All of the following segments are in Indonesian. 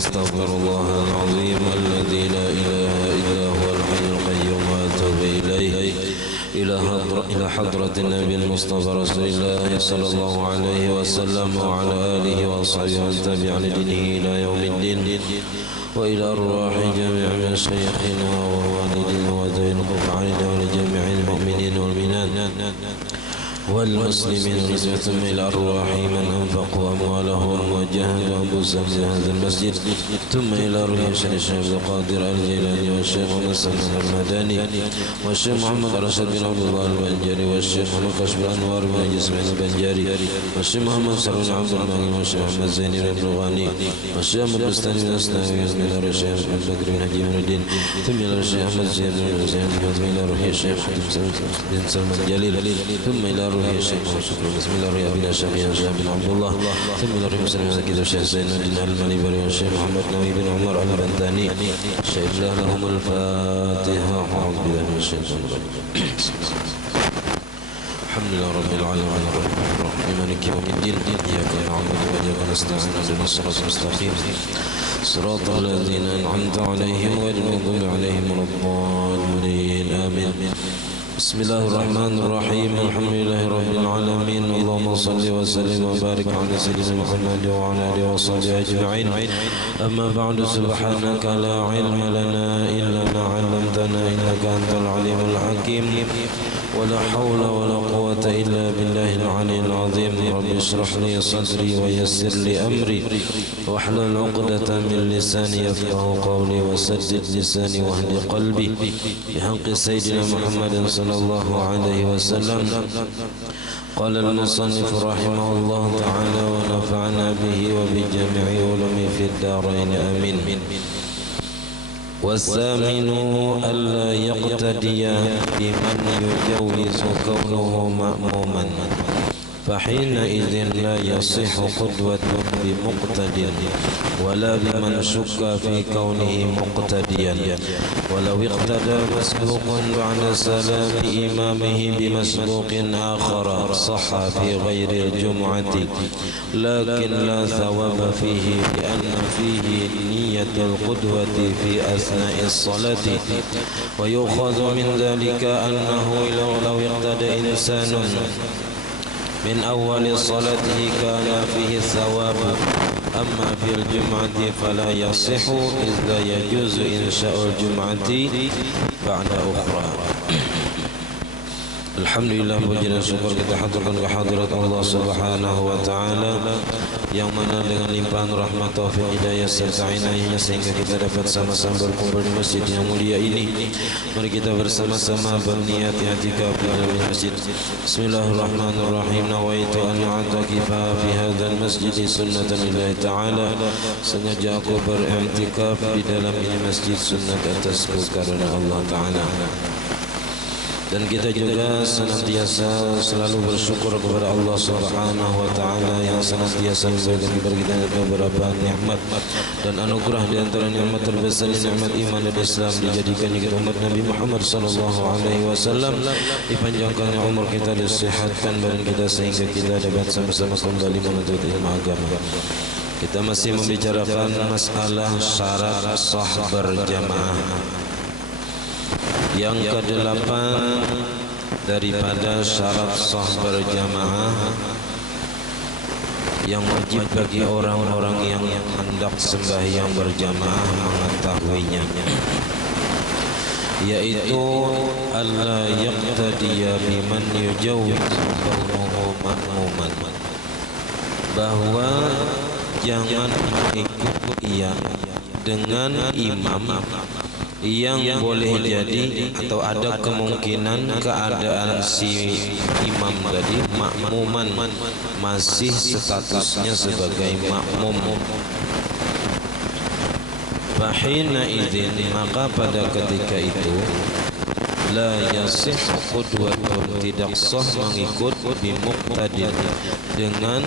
أستغفر الله العظيم الذي لا إله إلا هو الحي القيوم وأتوب إليه إلى حضرة النبي المصطفى رسول الله صلى الله عليه وسلم وعلى آله وأصحابه ومن تبع لدينه إلى يوم الدين وإلى أرواح جميع مشايخنا ووالدينا وذوي القربان ولجميع المؤمنين والمؤمنات والمسلمين والمسلمين ثم إلى أرواح من أنفقوا أموالهم وجاهدوا أنفسهم في هذا المسجد ثم إلى روح الشيخ عبد القادر الجيلاني والشيخ محمد سلمان المدني والشيخ محمد رشد بن عبد الله البنجاري والشيخ محمد كشف الأنوار بن جسمين البنجاري والشيخ محمد سلمان عبد الماجد والشيخ محمد زين بن الغاني والشيخ محمد بستاني بن أسلام بن إلى روح الشيخ محمد بكر بن حجي بن الدين ثم إلى الشيخ أحمد زين بن زين ثم إلى روح الشيخ بن سلمان الجليل ثم إلى الشيخ بسم الله الرحمن الرحيم الشيخ بن عبد الله ثم إلى الرحمن الرحيم الكتاب الشيخ زين الدين المنيبري والشيخ محمد نبي بن عمر البنتاني شهد لهم الفاتحة أعوذ بالله من الشيطان الرجيم الحمد لله رب العالمين الرحمن مالك يوم الدين إياك نعبد وإياك نستعين اهدنا الصراط المستقيم صراط الذين أنعمت عليهم غير المغضوب عليهم ولا الضالين آمين بسم الله الرحمن الرحيم الحمد لله رب العالمين اللهم صل وسلم وبارك على سيدنا محمد وعلى آله وصحبه أجمعين أما بعد سبحانك لا علم لنا إلا ما علمتنا إنك أنت العليم الحكيم ولا حول ولا قوة إلا بالله العلي العظيم رب اشرح لي صدري ويسر لي أمري واحلل عقدة من لساني يفقه قولي وسدد لساني واهد قلبي بحق سيدنا محمد صلى الله عليه وسلم قال المصنف رحمه الله تعالى ونفعنا به وبجميع علومه في الدارين آمين والثامن ألا يقتدي بمن يجوز كونه مأموما فحينئذ لا يصح قدوة بمقتد ولا بمن شك في كونه مقتديا ولو اقتدى مسبوق بعد سلام إمامه بمسبوق آخر صح في غير الجمعة لكن لا ثواب فيه لأن فيه نية القدوة في أثناء الصلاة ويؤخذ من ذلك أنه لو اقتدى إنسان من أول صلاته كان فيه الثواب أما في الجمعة فلا يصح إذ لا يجوز إنشاء الجمعة بعد أخرى. Alhamdulillah, puji dan syukur kita haturkan kehadirat Allah Subhanahu wa taala yang mana dengan limpahan rahmat taufik hidayah serta inayahnya sehingga kita dapat sama-sama berkumpul di masjid yang mulia ini. Mari kita bersama-sama berniat i'tikaf di dalam masjid. Bismillahirrahmanirrahim. Nawaitu an a'takifa fi hadzal masjid sunnatan lillahi ta'ala. Sengaja aku beriktikaf di dalam ini masjid sunnat atasku karena Allah taala. Dan kita juga senantiasa selalu bersyukur kepada Allah Subhanahu wa taala yang senantiasa memberikan kepada kita beberapa nikmat dan anugerah. Di antara nikmat terbesar nikmat iman dan Islam, dijadikan kita umat Nabi Muhammad sallallahu alaihi wasallam, dipanjangkan umur kita, disehatkan badan kita sehingga kita dapat sama-sama kembali menuntut ilmu agama. Kita masih membicarakan masalah syarat sah berjamaah. Yang ke-8 daripada syarat sah berjamaah yang wajib bagi orang-orang yang hendak sembahyang berjamaah mengetahuinya, yaitu alla yaqtadiya biman yujawwiz kaunuhu ma'muman, bahwa jangan ikut ia dengan imam yang boleh jadi atau ada kemungkinan keadaan si imam tadi makmuman, masih statusnya sebagai makmum. Fahina idzin, maka pada ketika itu la yasih qudwatun, tidak sah mengikut bimuqtadin, dengan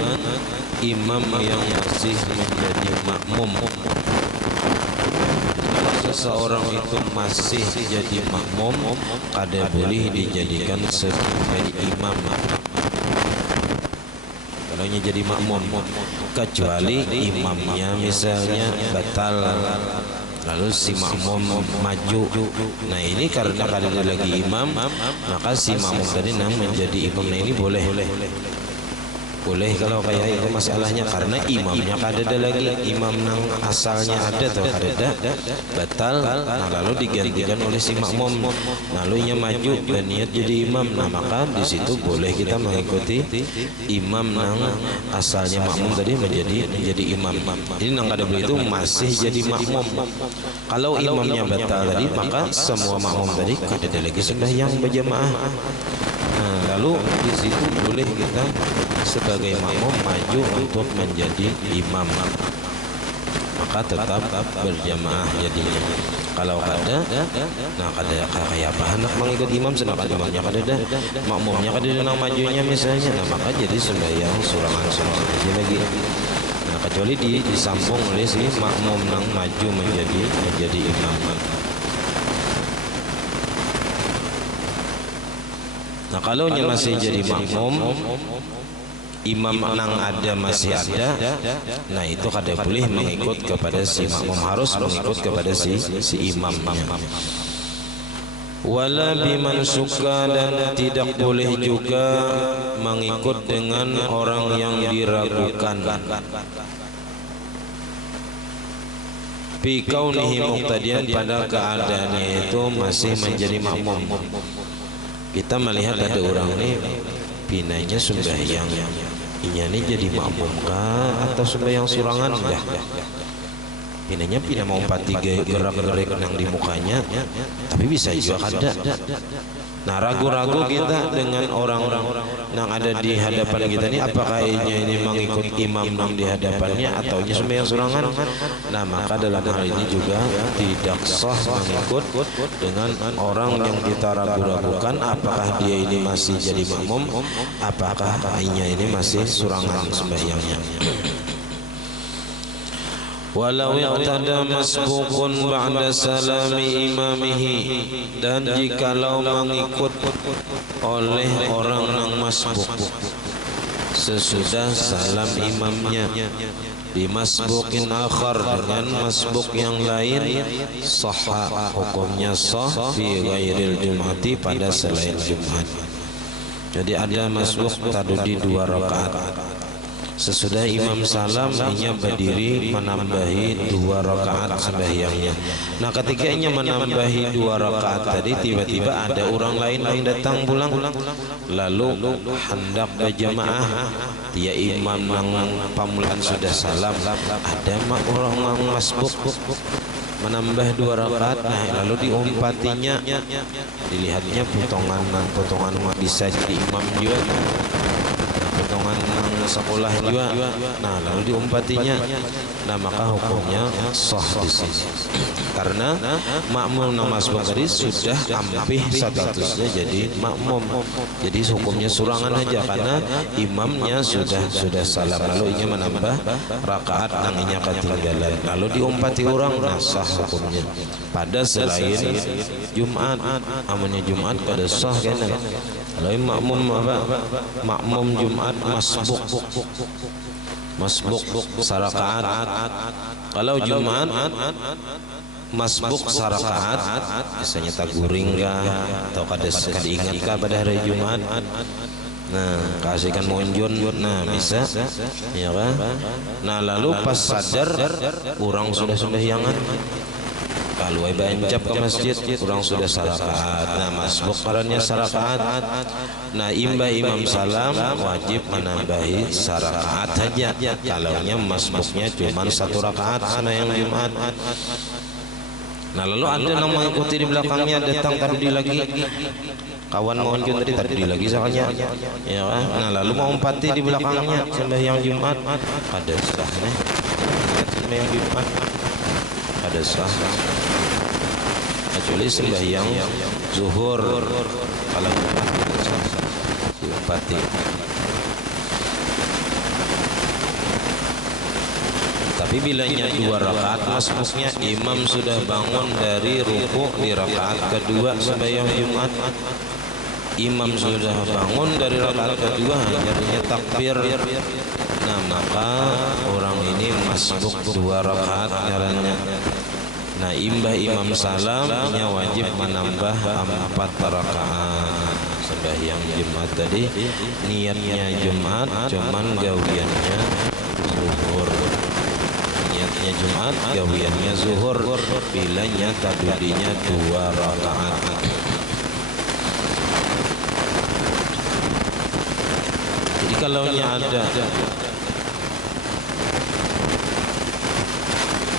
imam yang masih menjadi makmum. Seseorang itu masih jadi makmum, kada boleh dijadikan sebagai imam. kalau jadi makmum, kecuali imamnya misalnya batal lalu si makmum maju. Nah ini karena ada lagi imam, maka si makmum tadi nang menjadi imam. Nah ini boleh boleh kalau kayak itu masalahnya, karena imamnya kada lagi, imam nang asalnya ada atau kada batal. Nah lalu digantikan oleh si makmum, lalu nya maju dan niat jadi imam. Nah maka di situ boleh kita mengikuti imam nang asalnya makmum tadi menjadi imam. Jadi nang kada boleh itu masih jadi makmum. Kalau imamnya batal tadi, maka semua makmum tadi kada lagi sembahyang berjamaah. Nah, lalu di situ boleh kita sebagai makmum maju untuk menjadi imam, maka tetap berjamaah jadinya. Kalau kada, nah kada kayak apa hendak mengikut imam sedangkan imamnya kada ada, makmumnya kada ada nang majunya misalnya, nah maka jadi sembahyang surangan-surangan aja lagi. Nah kecuali disambung oleh si makmum nang maju menjadi imam. Nah kalau masih jadi makmum, imam nang ada masih ada, nah itu kada boleh mengikut kepada si makmum, harus mengikut kepada si imamnya. Wala biman suka, dan tidak boleh juga mengikut dengan orang yang diragukan. Bi kaunihi muqtadiyan, pada keadaannya itu masih menjadi makmum. Kita melihat ada orang ini pinanya sembahyang, ini jadi makmum kah atau sembahyang surangan dah? Pinanya pina mau pati gerak-gerik nang di mukanya, tapi bisa juga kada. Nah ragu-ragu kita dengan orang-orang yang ada di hadapan kita ini, apakah ini mengikut imam nang di hadapannya atau sembahyang surangan. Nah maka dalam hal ini juga tidak sah mengikut dengan orang yang kita ragu-ragukan, apakah dia ini masih jadi makmum, apakah ini masih surangan sembahyangnya. Walau yaqtada masbuqun ba'da salami imamihi, dan jikalau mengikut oleh orang yang masbuk sesudah salam imamnya, bimasbuqin akhar, dengan masbuk yang lain, sahha, hukumnya sah fi ghairil jum'ati, pada selain Jumat. Jadi ada masbuk tadi 2 rakaat, sesudah imam salam ia berdiri menambahi 2 rakaat sembahyangnya. Nah ketika ia menambahi 2 rakaat tadi, tiba-tiba ada orang lain yang datang pulang, lalu hendak berjamaah. Dia imam yang pamulan sudah salam, ada orang masbuk menambah 2 rakaat. Nah lalu diumpatinya, dilihatnya potongan bisa jadi imam juga, potongan sekolah juga. Nah lalu diumpatinya, nah maka hukumnya sah di sini, karena makmum nang masbuk tadi sudah ampih statusnya jadi makmum, jadi hukumnya surangan aja karena imamnya sudah salam, lalu ia menambah rakaat nang inya ketinggalan, lalu diumpati orang. Nah sah hukumnya pada selain Jumat. Amunnya Jumat pada sah kan. Kalau makmum makmum Jumat masbuk sarakaat. Kalau Jumat masbuk sarakaat, misalnya taguring kah atau kada ingat kah pada hari Jumat, nah kasihkan monjon, nah bisa ya kan. Nah lalu pas sadar orang sudah sembahyangan, kalau bancap ke masjid orang sudah sarakaat, nah masbuk karenanya sarakaat. Nah imam salam wajib menambahi sarakaat saja, kalaunya masbuknya cuma 1 rakaat sembahyang Jumat. Nah lalu ada yang mengikuti di belakangnya, datang tadi lagi kawan monjon tadi lagi soalnya ya kan. Nah lalu mau umpati di belakangnya sembahyang Jumat, ada sah nih sembahyang Jumat, ada sah, kecuali sembahyang zuhur. Kalau diumpati, tapi bilanya 2 rakaat masbuknya, imam sudah bangun dari ruku di rakaat kedua sembahyang Jumat, imam sudah bangun dari rakaat kedua, hanya takbir Nah maka orang ini masbuk 2 rakaat ngarannya. Nah imbah imam salam nya wajib menambah 4 rakaat sembahyang Jumat tadi. Niatnya Jumat cuman gawiannya zuhur. Niatnya Jumat gawiannya zuhur. Bilanya tadudinya 2 rakaat. Jadi kalau ada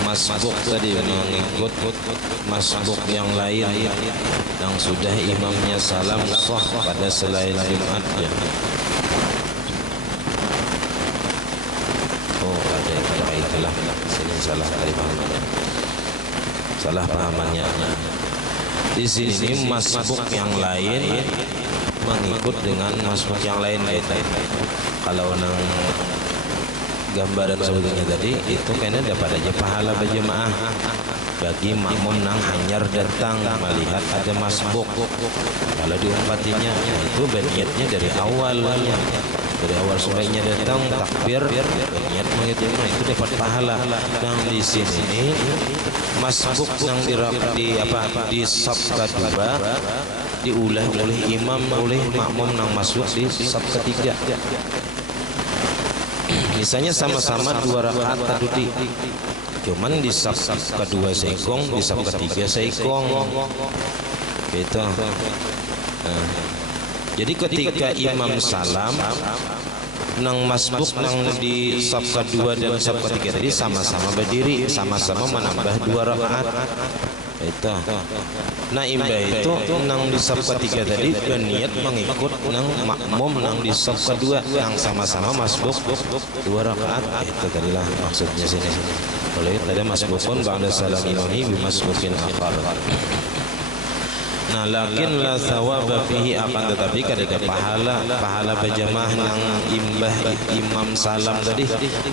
masbuk tadi mengikut masbuk yang lain yang sudah imamnya salam sah pada selain Jumatnya. Oh ada itulah sini salah pahamannya. Salah pahamannya. Di sini masbuk yang lain mengikut dengan masbuk yang lain Kalau nang gambaran sebetulnya tadi itu kayaknya dapat aja pahala berjemaah bagi makmum nang hanyar datang melihat ada masbuk. Kalau diumpatinya itu berniatnya dari awalnya, dari awal sebaiknya datang takbir berniat menghitung itu dapat pahala. Nang di sini masbuk nang di saf kedua diulah oleh imam oleh makmum nang masuk di saf ketiga. Misalnya sama-sama 2 rakaat tadi, cuman di saf kedua seikong, di saf ketiga seikong, gitu. Nah, jadi ketika imam salam, nang masbuk nang di saf kedua dan saf ketiga tadi sama-sama berdiri, sama-sama menambah 2 rakaat. Itu. Nah imbah itu nang di saf ketiga tadi berniat mengikut nang makmum nang di saf kedua yang sama-sama masbuk 2 rakaat. Itu tadilah maksudnya sini. Oleh tadi masbukun ba'da salam imami bimasbukin akhar. Nah lakin la thawaba fihi, akan tetapi kadang pahala berjamaah nang imbah imam salam tadi,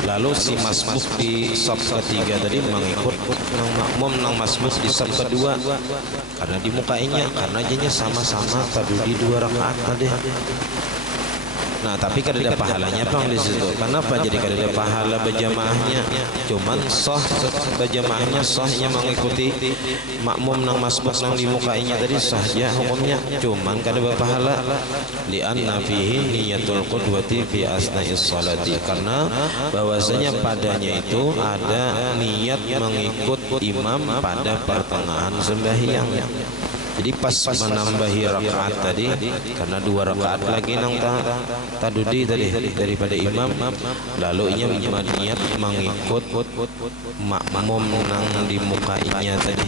lalu si masbuk di saf ketiga tadi mengikut nang makmum nang masbuk di saf kedua karena dimukainya, karena jadinya sama-sama tadi 2 rakaat tadi. Nah tapi kadang ada pahalanya bang di situ. Kenapa jadi kadang ada pahala berjamaahnya? Cuman sah berjamaahnya sahnya mengikuti makmum nang masbuk nang dimukainya tadi sahnya hukumnya. Cuman kadang berpahala li'anna fihi niyatul qudwati fi asna'is salati, karena bahwasanya padanya itu ada niat mengikut imam pada pertengahan sembahyang. Jadi pas menambahi rakaat tadi, karena 2 rakaat lagi nang tadudi tadi daripada imam, lalu ia niat mengikut makmum nang dimukainya tadi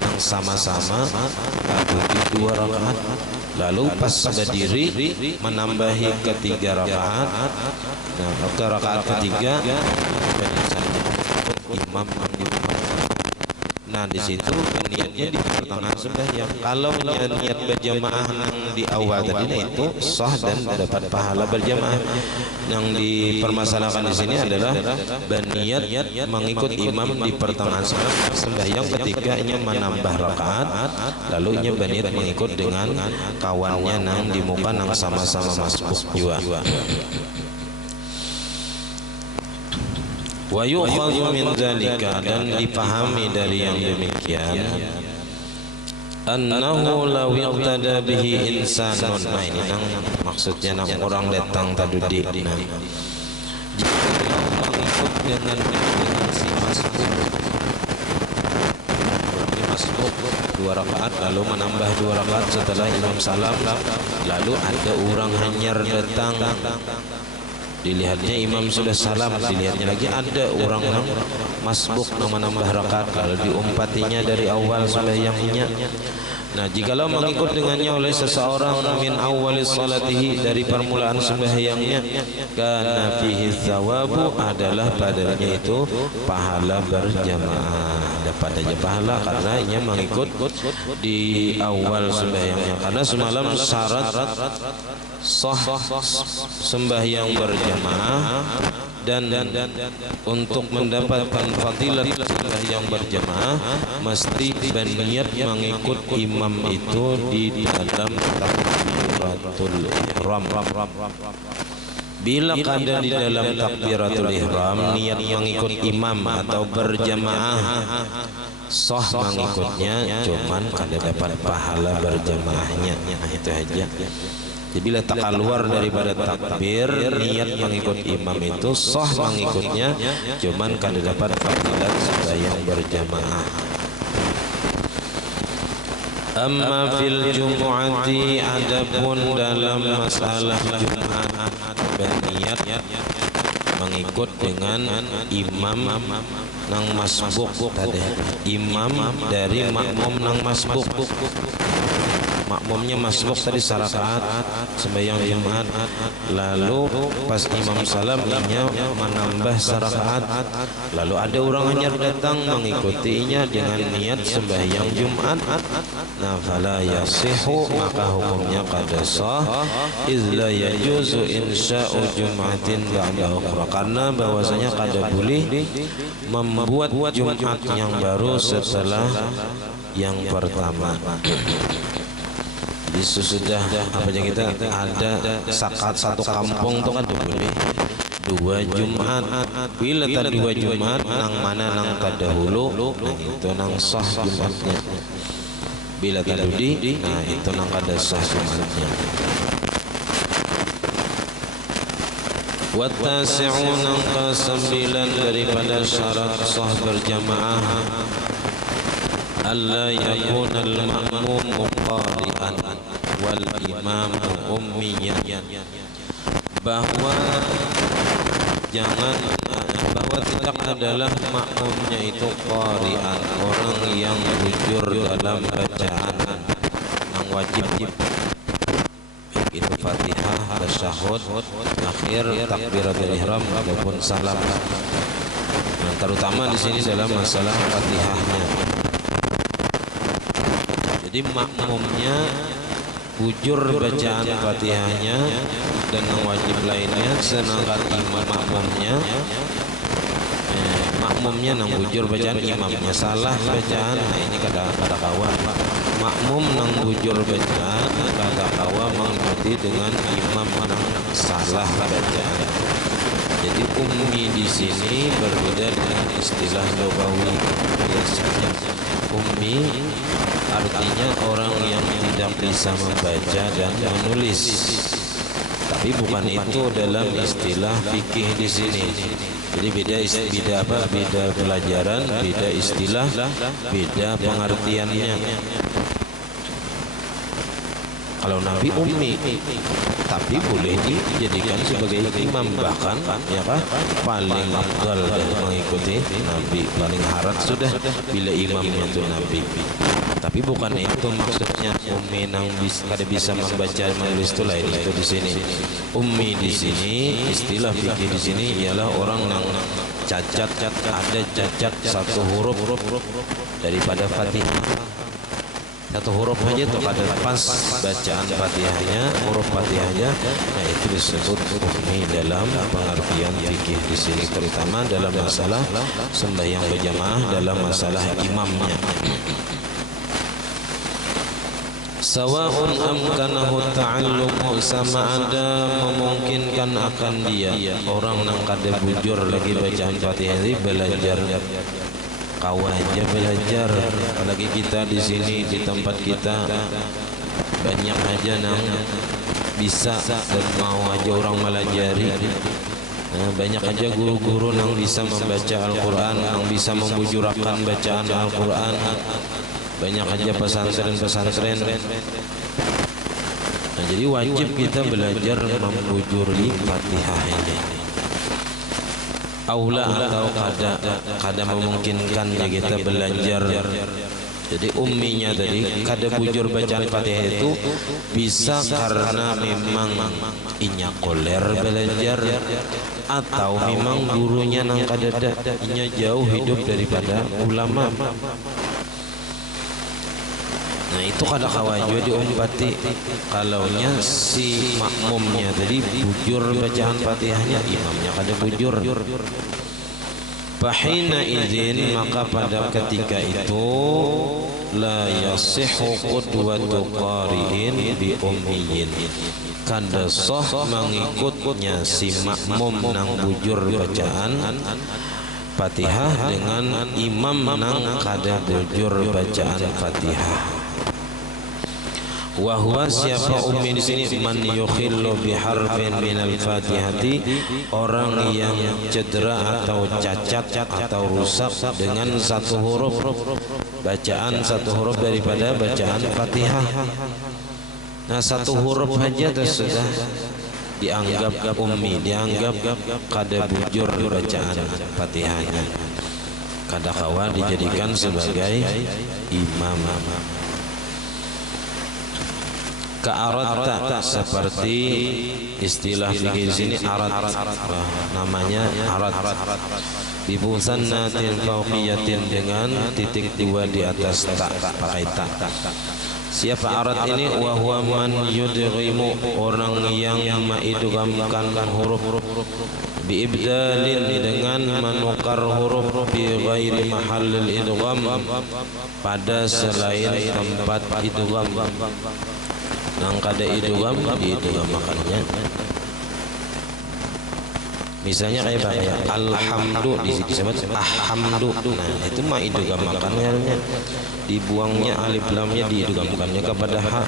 nang sama-sama tadudi 2 rakaat. Lalu pas berdiri menambahi ketiga rakaat. Nah, ke rakaat ketiga imam Nah di situ niatnya di pertengahan sembahyang. Kalau niat berjamaah yang di awal tadi, nah itu sah dan dapat pahala berjamaah. Yang dipermasalahkan di sini adalah berniat mengikut imam di pertengahan sembahyang ketika ia menambah rakaat, lalu ia berniat mengikut dengan kawannya nang di muka nang sama-sama masbuk juga. Wa yukhadhu min dzalika, dan dipahami dari yang demikian, annahu law iqtada bihi insanun. Nah ini nang maksudnya nang orang datang tadudi. Nah mengikut dengan si masbuk 2 rakaat lalu menambah 2 rakaat setelah imam salam, lalu ada orang hanyar datang, dilihatnya imam sudah salam, dilihatnya lagi ada orang yang masbuk yang menambah rakaat, kalau diumpatinya dari awal sembahyangnya. Nah jikalau mengikut dengannya oleh seseorang min awwali salatihi, dari permulaan sembahyangnya, kana fihi thawabu, adalah padanya itu pahala berjamaah, dapat aja pahala karena ia mengikut di awal sembahyangnya. Karena semalam syarat sah sembahyang berjamaah dan untuk mendapatkan fadilat sembahyang berjamaah mesti berniat mengikut imam itu di dalam takbiratul ihram. Bila kada di dalam takbiratul ihram niat mengikut imam atau berjamaah sah mengikutnya, cuman kada dapat pahala berjamaahnya. Nah, itu aja. Jadi bila tak keluar daripada takbir niat mengikut imam itu sah mengikutnya, cuman kada dapat fadilat sembahyang berjamaah. Amma fil jumu'ati, adapun dalam masalah Jumat berniat mengikut dengan imam nang masbuk tadi, imam dari makmum nang masbuk. Makmumnya masbuk tadi sarakaat sembahyang Jumat, lalu pas imam salam inya menambah sarakaat, lalu ada orang anyar datang mengikutinya dengan niat sembahyang Jumat. Nah, fala yasihu, maka hukumnya kada sah, iz la yajuzu insya'u jum'atin ba'da ukhra, karena bahwasanya kada boleh membuat Jumat yang baru setelah yang pertama. Sesudah apa aja kita ada sakat satu kampung tuh kan boleh dua Jumat. Bila tak dua Jumat nang mana nang terdahulu, nah itu nang sah Jumatnya. Bila tadudi, nah itu nang kada sah Jumatnya. Wattasi'un nang ke-9 daripada syarat sah berjamaah, alla yakuna al-ma'mum qari'an wal imam ummiyan, bahwa tidak adalah makmumnya itu qari'an, orang yang jujur dalam bacaan yang wajib, itu Fatihah, tasyahud, akhir, takbiratul ihram ataupun salam. Nah, terutama di sini dalam masalah Fatihahnya. Jadi makmumnya bujur bacaan Fatihahnya dan yang wajib lainnya, sedangkan makmumnya nang bujur bacaan, imamnya salah bacaan. Nah, ini kada kawa makmum nang bujur bacaan, kada kawa mengikuti dengan imam nang salah bacaan. Jadi ummi di sini berbeda dengan istilah lugawi biasanya. Ummi artinya orang yang tidak bisa membaca dan menulis, tapi bukan itu dalam istilah fikih di sini. Jadi beda pelajaran, beda istilah, beda pengertiannya. Kalau Nabi ummi, tapi boleh dijadikan sebagai imam, bahkan ya kan paling afdal mengikuti Nabi, paling harat sudah bila imamnya itu Nabi. Tapi bukan itu maksudnya ummi nang kada bisa membaca menulis itu lain itu di sini. Ummi di sini istilah fikih di sini ialah orang nang cacat, ada cacat satu huruf daripada Fatihah. Satu huruf aja tuh kada pas bacaan Fatihahnya, huruf Fatihahnya. Nah, itu disebut ummi dalam pengertian fikih di sini, terutama dalam masalah sembahyang berjamaah, dalam masalah imamnya. Sawa'un amkanahu ta'alluqu, sama ada memungkinkan akan dia orang nang kada bujur lagi bacaan Fatihah ini belajar, kau aja belajar. Apalagi kita di sini di tempat kita banyak aja nang bisa dan mau aja orang melajari. Nah, banyak aja guru-guru nang bisa membaca Al-Quran, nang bisa membujurakan bacaan Al-Quran. Banyak aja pesantren. Nah, jadi wajib kita belajar membujuri Fatihah ini. Aula atau kada memungkinkan ya kita belajar. Jadi umminya tadi kada bujur bacaan Fatihah itu bisa karena memang inya koler belajar, atau memang gurunya nang kada inya jauh hidup daripada ulama. Nah, itu kada kawajo diumpati kalaunya si makmumnya tadi bujur bacaan Fatihahnya, imamnya kada bujur. Fahina idzin, maka pada ketika itu la yasihhu qudwatu qari'in bi ummiyin, kada sah mengikutnya si makmum nang bujur bacaan Fatihah dengan imam nang kada bujur bacaan Fatihah. Wa huwa siapa ummi di sini man yukhillu bi harfin minal Fatihati, orang yang cedera atau cacat atau rusak dengan satu huruf bacaan, satu huruf daripada bacaan Fatihah. Nah, satu huruf saja sudah dianggap ummi, dianggap kada bujur bacaan Fatihahnya, kada kawa dijadikan sebagai imam. Ka'aratta, seperti istilah fikih di sini arat, namanya arat. Bimusannatin fauqiyatin, dengan titik dua di atas tak, pakai tak. Siapa arat ini? Wa huwa man yudghimu, orang yang mengidghamkan huruf biibdalin, dengan menukar huruf bi ghairi mahallil idgham, pada selain tempat idgham. Nang kada idgham diidgham makannya. Misalnya kayak alhamdu disebut ahhamdu. Nah, itu mah idgham makannya, dibuangnya alif lamnya, diidghamkannya kepada ha.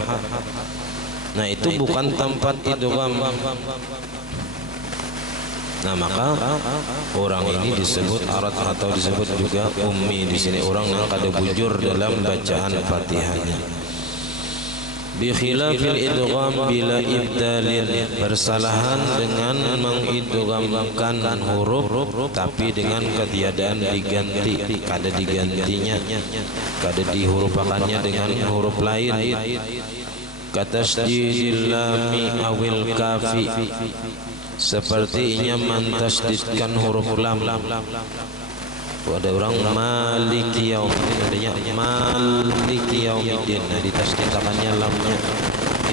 Nah, itu bukan tempat idgham. Nah, maka orang ini disebut arat atau disebut juga ummi di sini, orang yang kada bujur dalam bacaan Fatihahnya. Bi khilafil idgham bila ibdalin, bersalahan dengan mengidghamkan huruf tapi dengan ketiadaan diganti, kada digantinya, kada dihurufakannya dengan huruf lain. Katasdidil lami awil kafi, sepertinya mentasdidkan huruf lam. Ada orang maliki yaumiddin, adanya maliki yaumiddin, nah ditasdidkannya lamnya.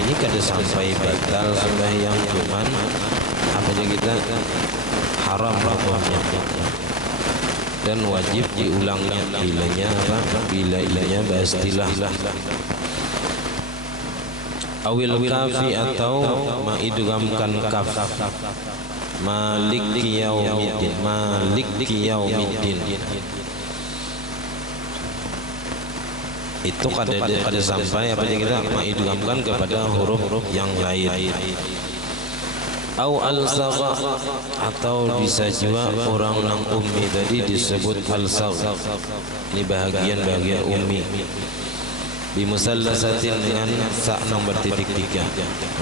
Ini kada sampai batal sembahyang, cuman apa aja kita haram hukumnya dan wajib diulangnya bilanya apa? Bila ilanya bastilah. Awil kafi, atau mengidghamkan kaf. Maliki yaumiddin, maliki yaumiddin, itu kada sampai apa aja kita mengidghamkan kepada huruf yang lain. Au al-sagha, atau bisa juga orang nang ummi tadi disebut al-sagha. Ini bahagian ummi. Bimusallasatin, dengan sa nomor titik 3.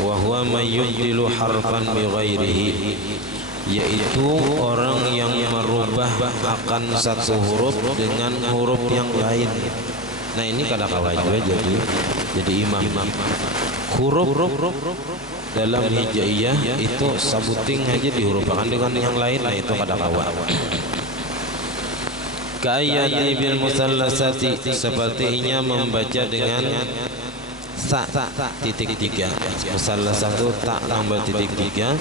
Wa huwa may yubdilu harfan bi ghairihi, yaitu orang yang merubah akan satu huruf dengan huruf yang lain. Nah, ini kada kawa juga jadi imam. Huruf dalam hijaiyah itu sabuting aja dihurufakan dengan yang lain, nah itu kada kawa. Ka'ayati bil musallasati, sepertinya membaca dengan sa titik 3. Musallasah itu tak nomor titik 3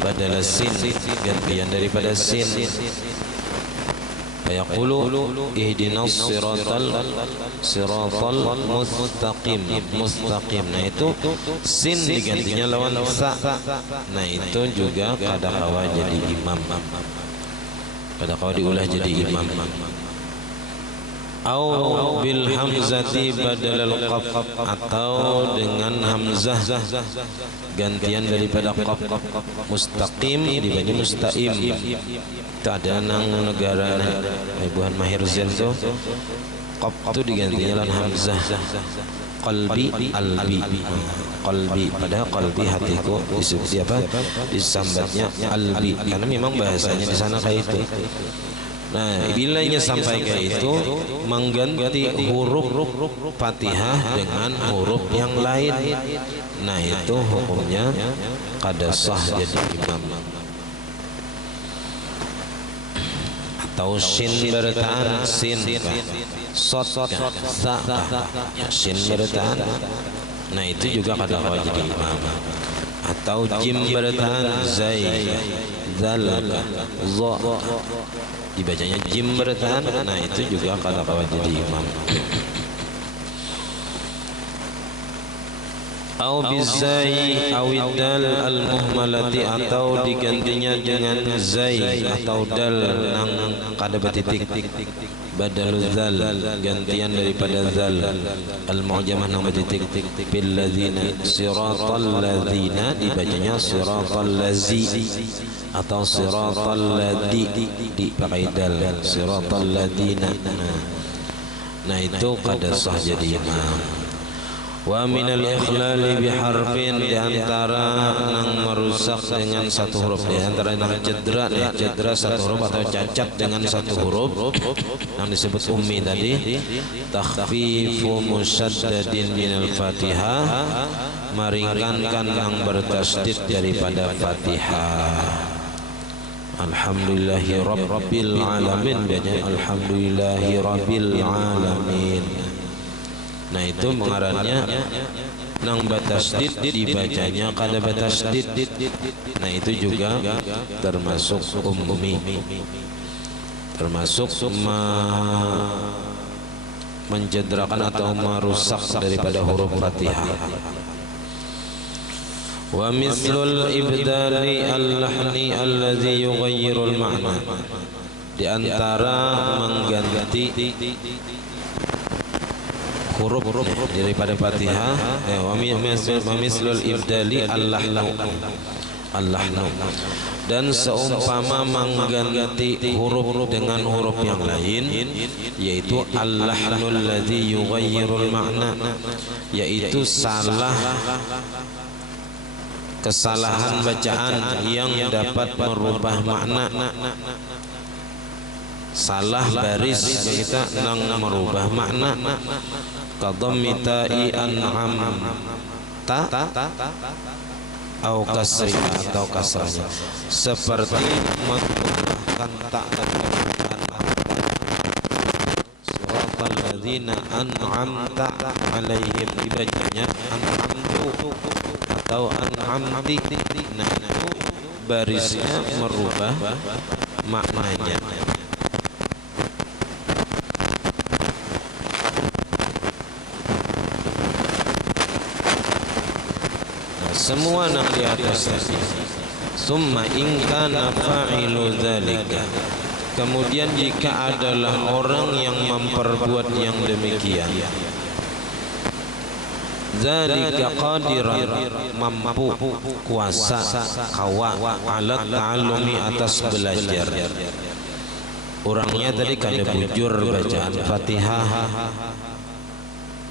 badal sin, gantian daripada sin. Fayaqulu ihdinas siratal mustaqim. Nah, itu sin digantinya lawan sa. Nah, itu juga kada kawa jadi imam, kada kawa diulah jadi imam. Au bil hamzati badal qaf, atau dengan hamzah gantian daripada qaf. Mustaqim dibagi mustaim. Itu ada nang negara Ibuhan Mahir Zen tuh, qaf itu digantinya lawan hamzah. Qalbi albi, qalbi, padahal qalbi hatiku, disebut apa? Disambatnya albi, karena memang bahasanya di sana kayak itu. Nah, bilanya sampai ke itu mengganti huruf Fatihah dengan huruf yang lain. Nah, itu hukumnya kada sah jadi imam. Atau sin bertahan, sin sot sa, ya sin bertahan. Nah, itu juga kada wajib jadi imam. Atau jim bertahan, zai zal za, dibacanya jim bertahan. Nah, itu juga kada kawa jadi imam. au bizai awidal al-muhmalati atau digantinya dengan zai atau dal nang kada betitik badalul zal gantian daripada zal al-mu'jamah nang betitik bil ladzina siratal ladzina dibacanya siratal ladzi atau siratal ladzi dipakai dal siratal ladzina. Nah itu kada sah jadi imam. Wa minal ikhlali biharfin, diantara nang merusak dengan satu huruf, diantara nang cedera satu huruf atau cacat dengan satu huruf yang disebut ummi tadi, takhfifu musyaddadin minal fatihah, meringankan yang bertasdid daripada fatihah. Alhamdulillahi rabbil alamin, alhamdulillahi rabbil alamin. Nah itu mengarannya nang batasdid dibacanya kada batasdid. Nah itu juga termasuk ummi, termasuk mencederakan atau merusak daripada huruf Fatihah. Wa mislul ibdali al-lahni alladhi yughayyirul ma'na, di antara mengganti huruf daripada Fatihah, wa mislul ibdali al-lahnu, dan seumpama mengganti huruf dengan huruf yang lain, yaitu al-lahnul ladzi yughayyirul ma'na, yaitu kesalahan bacaan yang dapat merubah makna. Salah baris kita nang merubah makna. Qadammitai an'amta atau kasri atau kasranya, seperti menambahkan ta siratal ladzina an'amta alaihim, dibacanya an'amtu atau an'amti. Nah itu barisnya merubah maknanya. Semua yang di atas tadi. Summa in kana fa'ilu dzalika, kemudian jika adalah orang yang memperbuat yang demikian, dzalika qadiran, mampu, kuasa, kawa, alat ta'allumi, atas belajar. Orangnya tadi kada bujur bacaan Fatihah,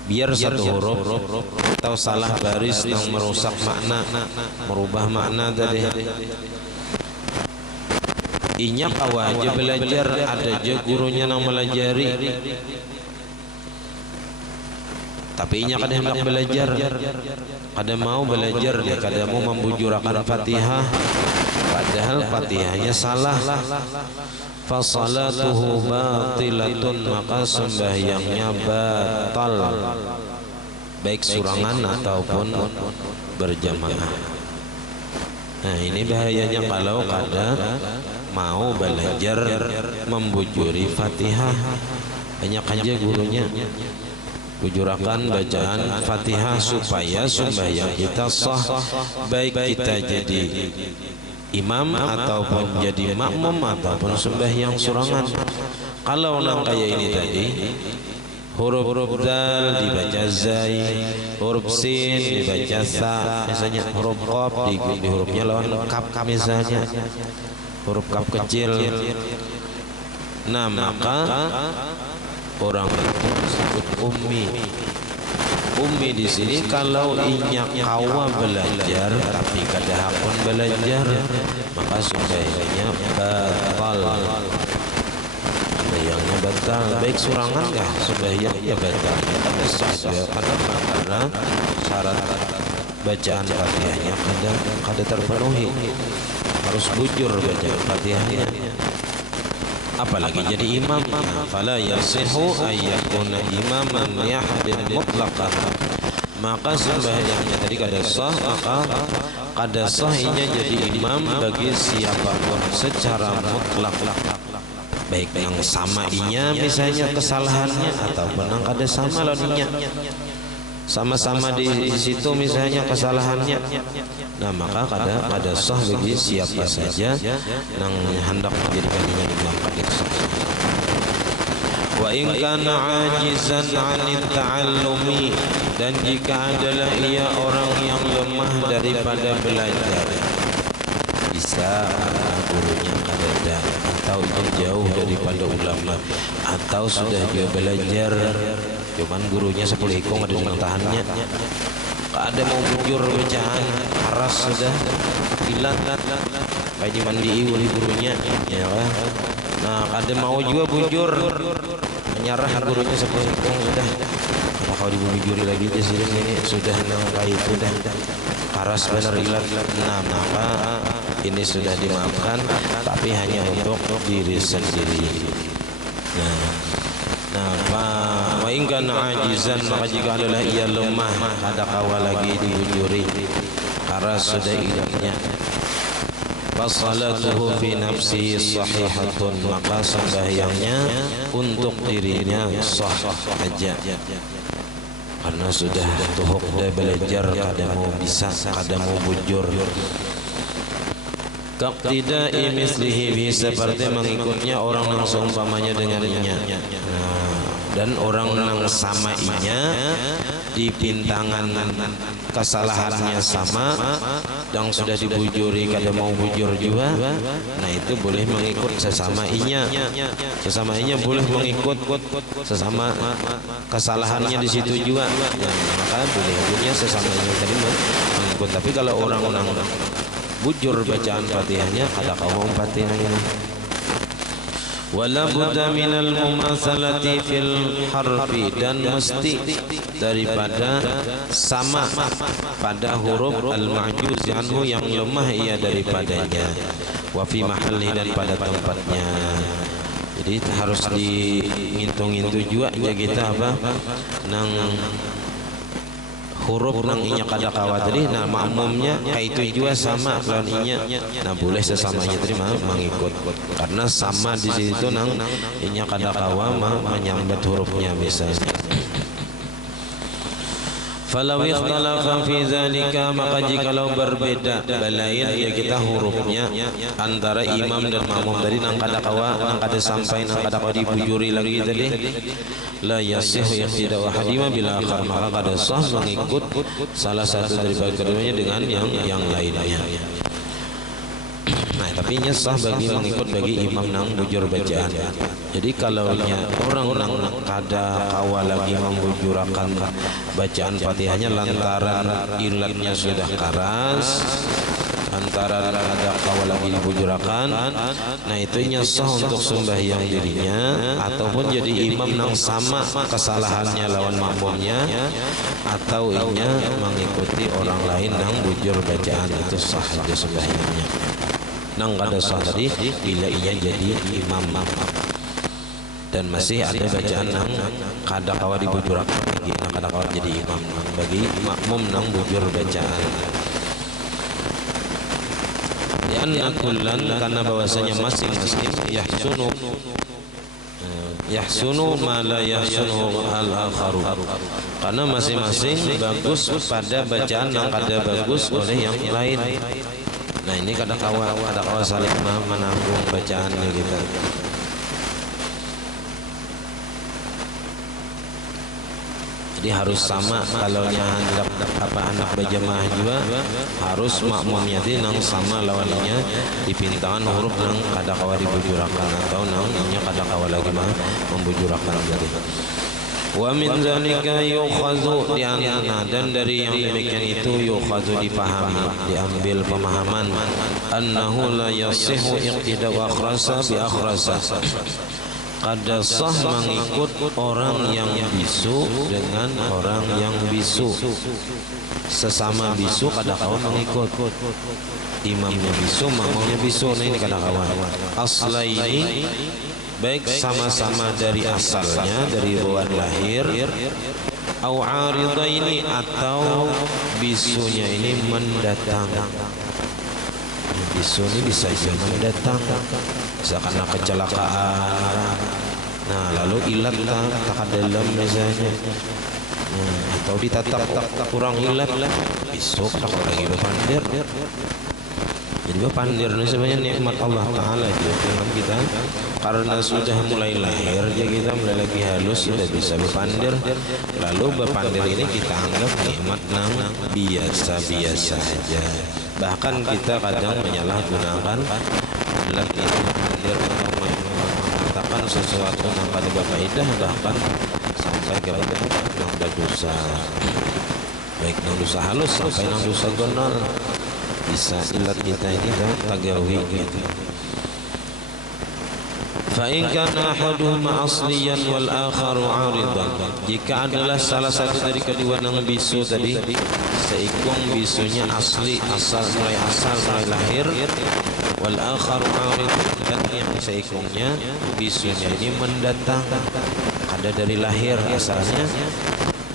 biar satu huruf atau salah baris yang merusak makna, merubah makna tadi. Inyak aja belajar, ada je gurunya yang melajari, tapi inyak ada hendak belajar, kada mau belajar, dia kada mau membujurakan Fatihah, padahal Fatihahnya salah. Fasalatuhu batilatun, maka sembahyangnya batal, baik surangan ataupun berjamaah. Nah ini bahayanya kalau kada mau belajar membujuri Fatihah. Banyak aja gurunya bujurakan bacaan Fatihah supaya sembahyang kita sah, baik kita jadi imam ataupun jadi makmum ataupun sembahyang surangan. Kalau nang kayak ini tadi, huruf dal dibaca zai, huruf sin dibaca sa, misalnya huruf qaf di hurufnya lawan kaf misalnya, huruf kaf kecil. Nah maka orang itu disebut ummi. Ummi di sini kalau inyak kawa belajar tapi kada hakun belajar, maka sembahyangnya batal. Sembahyangnya batal, baik surangan kah sembahyangnya batal. Kada sah karena syarat bacaan Fatihahnya kada terpenuhi, harus bujur bacaan Fatihahnya. Apalagi jadi imam, fala yasihu ayyakuna imaman yahdin mutlaqan, maka sembahyangnya tadi kada sah, maka kada sahnya jadi imam bagi siapapun secara mutlak, baik yang sama inya misalnya kesalahannya ataupun yang kada sama lawannya. sama-sama di situ misalnya kesalahannya. Nah maka kada sah bagi siapa saja yang hendak menjadikan dirinya imam pada sah. Wa in kana ajizan 'anit ta'allumi, dan jika adalah ia orang yang lemah daripada belajar, bisa gurunya kada, atau ia jauh daripada ulama, atau sudah dia belajar cuman gurunya 10 ikung ada di tahannya, ada mau bujur bacaan haras sudah bilat kayak dimandii oleh gurunya ya kan. Nah ada mau juga bujur menyerah gurunya 10 ikung sudah, apa kau dibujuri lagi di sini ini sudah kayak sudah haras benar ilat. Nah maka ini sudah dimaafkan, tapi hanya untuk diri sendiri. Wa in kana ajizan, maka jika adalah ia lemah kada kawa lagi dibujuri karena sudah ilahnya, fasalatuhu fi nafsi sahihatun, maka sembahyangnya untuk dirinya sah saja, karena sudah tuhuk dah belajar kada mau bisa kada mau bujur. Kaqtidai mislihi, seperti mengikutnya orang yang seumpamanya dengannya. Dan orang yang sama inya di pintangan kesalahannya sama, yang sudah dibujuri kada mau bujur juga, nah itu boleh mengikut sesama inya boleh mengikut sesama kesalahannya di situ juga, maka boleh punya sesama inya tadi mengikut. Tapi kalau orang bujur bacaan Fatihahnya kada kaum Fatihahnya. Wala budda minal mumatsalati fil harfi, dan mesti daripada sama pada huruf al-ma'juz anhu yang lemah ia daripadanya, wa fi mahalli, dan pada tempatnya. Jadi harus dihitung-hitung juga ya kita apa nang huruf nang inya kada kawat tadi, nah makmumnya kayak itu juga sama lawan inya, nah boleh sesamanya terima mengikut, karena sama di situ nang inya kada kawa menyambat hurufnya misalnya. Falau ikhtalafa fi zalika, maka jikalau berbeda belain ya kita hurufnya antara imam dan makmum tadi nang kada kawa nang kada sampai nang kada kawa dibujuri lagi tadi, la yasih iqtida wahadima bila akhar, maka kada sah mengikut salah satu daripada keduanya dengan yang lainnya. Nah tapi sah bagi mengikut bagi imam nang bujur bacaan. Jadi kalau orang nang kada kawa lagi membujurakan bacaan Fatihahnya lantaran ilatnya sudah keras, antara ada kawa lagi dibujurakan, nah itu sah untuk sembahyang dirinya ataupun jadi imam nang sama kesalahannya lawan makmumnya, atau inya mengikuti orang lain nang bujur bacaan, itu sah saja sembahyangnya. Nang kada sah tadi bila ia jadi imam dan masih ada bacaan nang kada kawa dibujurakan lagi, nang kada kawa jadi imam bagi makmum nang bujur bacaan. Kullan, karena bahwasanya masing-masing yahsunu ma la yahsunu al-akharu, karena masing-masing bagus pada bacaan yang kada bagus oleh yang lain. Nah ini kada kawa saling menanggung bacaannya kita. Jadi harus sama, kalau anak berjamaah juga harus makmumnya di nang sama lawannya di pintangan huruf nang kada kawa dibujurakan atau nang nya kada kawa lagi membujurakan jadi. Wa min zalika yukhazu, dan dari yang demikian itu yukhazu dipahami, diambil pemahaman annahu la yasihu iqtida wa akhrasa bi akhrasa, kada sah mengikut orang yang bisu dengan orang yang bisu, sesama bisu kada kawa mengikut, imamnya bisu makmumnya bisu, nah ini kada kawa. Aslaini, baik sama-sama dari asalnya dari bawaan lahir, au aridaini, atau bisunya ini mendatang. Bisu ini bisa saja mendatang, bisa karena kecelakaan, nah lalu ilat tak dalam misalnya, atau ditatap kurang hilang besok kalau lagi berpandir. Jadi berpandir ini sebenarnya nikmat Allah Ta'ala dalam kita, karena sudah mulai lahir ya kita mulai lagi halus sudah bisa berpandir. Lalu berpandir ini kita anggap nikmat yang biasa-biasa saja. Bahkan kita kadang menyalahgunakan alat itu berpandir untuk mengatakan sesuatu yang pada berfaedah, bahkan sampai kepada yang dosa, baik yang dosa halus sampai yang dosa gonar. Bisa ilat kita ini tagawi gitu. Fa in kana ahaduhuma asliyan wal akharu 'aridan, jika adalah salah satu dari kedua nang bisu tadi, seikung bisunya asli mulai lahir, wal akharu 'arid, dan yang seikungnya bisunya ini mendatang, ada dari lahir asalnya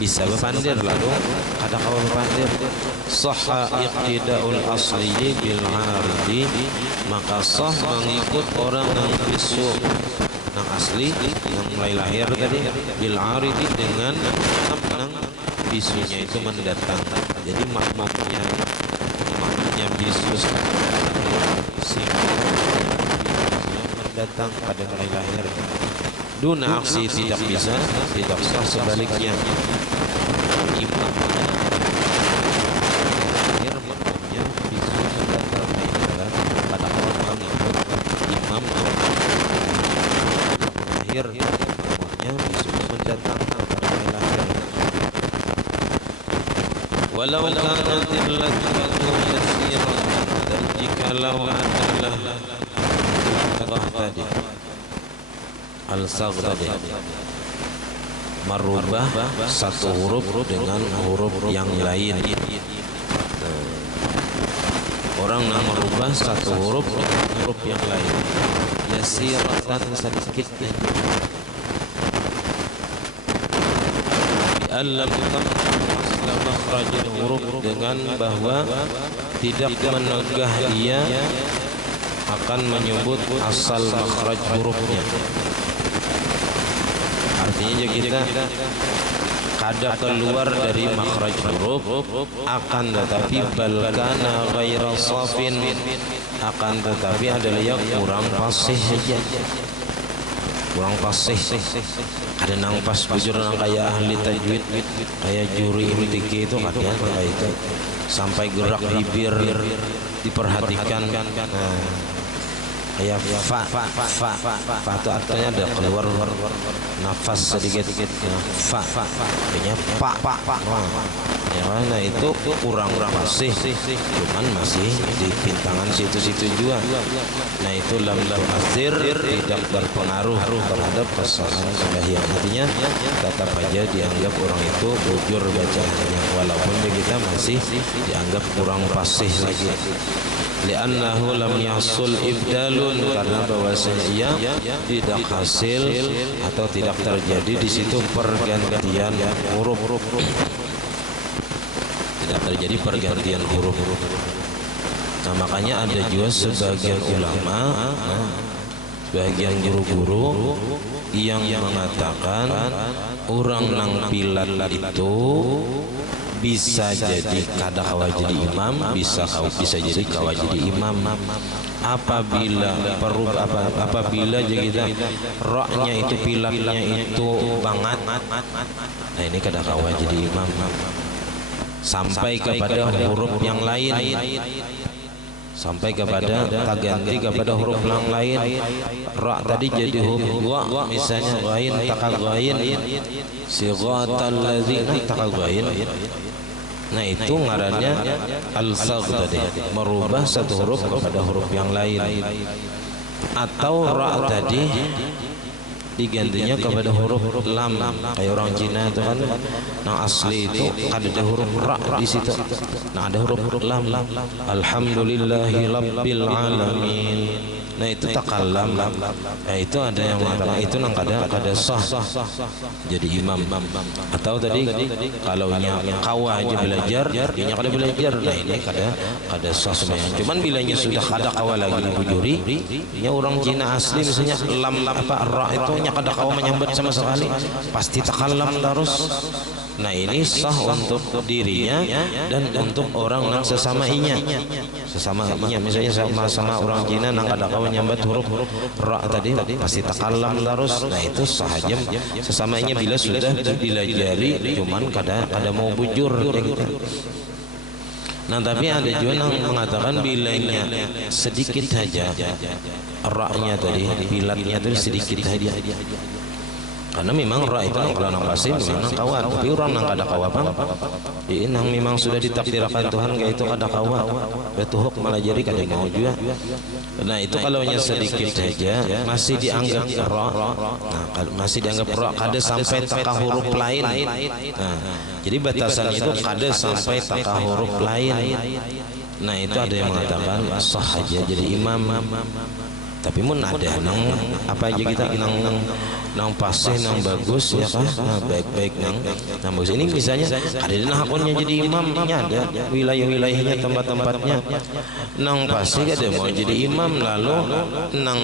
bisa berpandir lalu ada kawal berpandir, sahha iqtida'ul asli bil 'aridi, maka sah mengikut orang yang bisu yang asli yang mulai lahir tadi, bil 'aridi dengan nang bisunya itu mendatang. Jadi maknanya bisu si mendatang pada mulai lahir. Duna aksi tidak bisa, tidak sah sebaliknya. Imam lahir maknanya bisu mendatang pada orang imam lahir maknanya bisu mendatang pada lahir. Walau kanat illatu yasiratan, dan jikalau adalah tadi al-saghdadi merubah satu huruf dengan huruf yang lain. Orang yang merubah satu huruf dengan huruf yang lain, yasiratan sedikit, bi'allam asla makhrajul huruf, dengan bahwa tidak menegah ia akan menyebut asal makhraj hurufnya. Artinya kita kada keluar dari makhraj huruf, akan tetapi balkana ghaira safin, akan tetapi adalah yang kurang fasih saja, kurang fasih. Ada nang pas bujur nang kayak ahli tajwid, kayak juri MTQ itu kadang kayak itu sampai gerak bibir diperhatikan. Kayak fa itu artinya ada keluar nafas sedikit, fa artinya pa. Yang mana itu kurang fasih, cuman masih di pintangan situ-situ juga. Nah itu lam tu'athir, tidak berpengaruh terhadap kesahihan sembahyang. Artinya tetap aja dianggap orang itu bujur bacaannya, walaupun kita masih dianggap kurang fasih lagi. Li'annahu lam yahsul ibdalun, karena bahwasanya ia tidak hasil atau tidak terjadi di situ pergantian huruf. Tidak terjadi pergantian huruf. Nah makanya ada juga sebagian ulama, sebagian guru-guru yang mengatakan orang nang pilat itu bisa jadi kada kawa jadi imam, bisa jadi kawa jadi imam apabila apabila kita roknya itu pilatnya itu banget. Nah ini kada kawa jadi imam sampai kepada huruf yang lain, sampai kepada ganti kepada huruf yang lain. Ra tadi jadi huruf wa, misalnya ghain takaghain, sighatal ladzina takaghain. Nah itu ngarannya al-saghdadi, merubah satu huruf kepada huruf yang lain. Atau ra tadi digantinya kepada huruf lam, kayak orang Cina itu kan, nah asli itu ada huruf ra di situ, nah ada huruf lam. Alhamdulillahi rabbil alamin, Nah itu takallam. Nah itu ada yang mengatakan itu nang kada sah jadi imam. Atau tadi kalau nya kawa aja belajar, dia kada belajar. Nah ini kada sah sembahyang. Cuman bilanya sudah kada kawa lagi dibujuri, ya orang Cina asli misalnya lam apa ra itu nya kada kawa menyambat sama sekali, pasti takallam terus. Nah ini sah untuk dirinya dan untuk orang nang sesama inya misalnya sama orang Cina nang kada kawa nyambat huruf ra tadi pasti takallam terus. Nah itu sah aja sesamanya bila sudah dilajari, cuman kada mau bujur gitu. Nah tapi ada juga yang mengatakan bilanya sedikit saja ra-nya tadi, bilatnya tadi sedikit saja. Karena memang ra itu kalau nang pasti memang kawan, tapi orang nang kada kawa bang, nang memang sudah ditakdirkan Tuhan kayak itu kada kawa, betuhuk malah jadi kada mau juga. Nah itu kalau nya sedikit saja masih dianggap ra, nah masih dianggap ra, kada sampai taka huruf lain. Nah jadi batasan itu kada sampai taka huruf lain. Nah itu ada yang mengatakan sah aja jadi imam. Tapi mun ada nang apa aja kita nang pasih nang bagus ya kan, nah, baik nang bagus ini misalnya ada nang hakunnya jadi imamnya, ada wilayah-wilayahnya tempat-tempatnya nang pasih ada mau jadi imam, lalu nang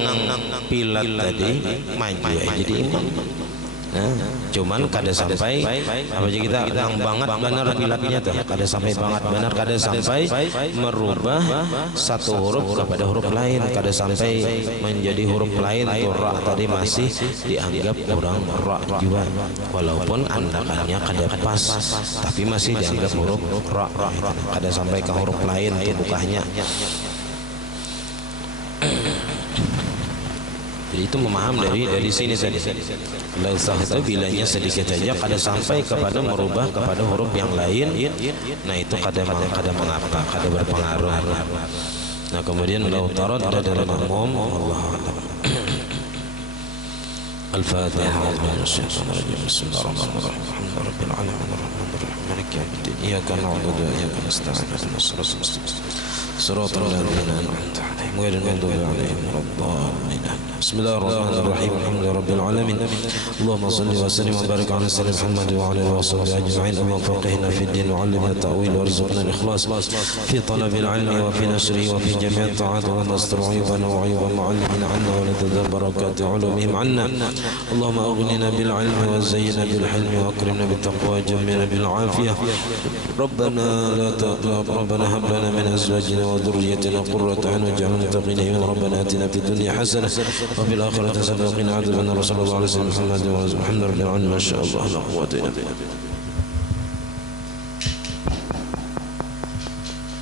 pilat tadi maju jadi imam. Nah, cuman kada sampai apa aja kita nang banget benar pilatnya tuh, kada sampai banget benar, kada sampai merubah satu huruf kepada huruf lain, kada sampai menjadi huruf lain tuh ra tadi masih dianggap kurang ra juga, walaupun andakannya kada pas tapi masih dianggap huruf ra, kada sampai ke huruf lain tuh bukahnya. Jadi itu memaham dari sini tadi. Kalau sah itu bilanya sedikit saja kada sampai kepada merubah kepada huruf yang lain. Nah itu kada mengapa, kada berpengaruh. Nah kemudian lau tarad dari makmum, Allah Al-Fatihah. Bismillahirrahmanirrahim. Rabbil alamin arrahmanirrahim maliki yaumiddin. Iyyaka na'budu wa iyyaka nasta'in. صراط الذين أنعمت عليهم غير المغضوب عليهم ولا الضالين. بسم الله الرحمن الرحيم. الحمد لله رب العالمين. اللهم صل وسلم وبارك على سيدنا محمد وعلى آله وصحبه أجمعين. اللهم فقهنا في الدين وعلمنا التأويل وارزقنا الإخلاص في طلب العلم وفي نشره وفي جميع الطاعات، ونستر عيوبنا وعيوب المعلمين عنا ونتذكر بركات علومهم عنا. اللهم أغننا بالعلم وزينا بالحلم وأكرمنا بالتقوى وجملنا بالعافية. ربنا هب لنا من أزواجنا وذريتنا قرة أعين واجعلنا متقين إماما. ربنا آتنا في الدنيا حسنة وفي الآخرة حسنة وقنا عذاب النار. صلى الله عليه وسلم محمد رب العالمين ما شاء الله لا قوة إلا بالله.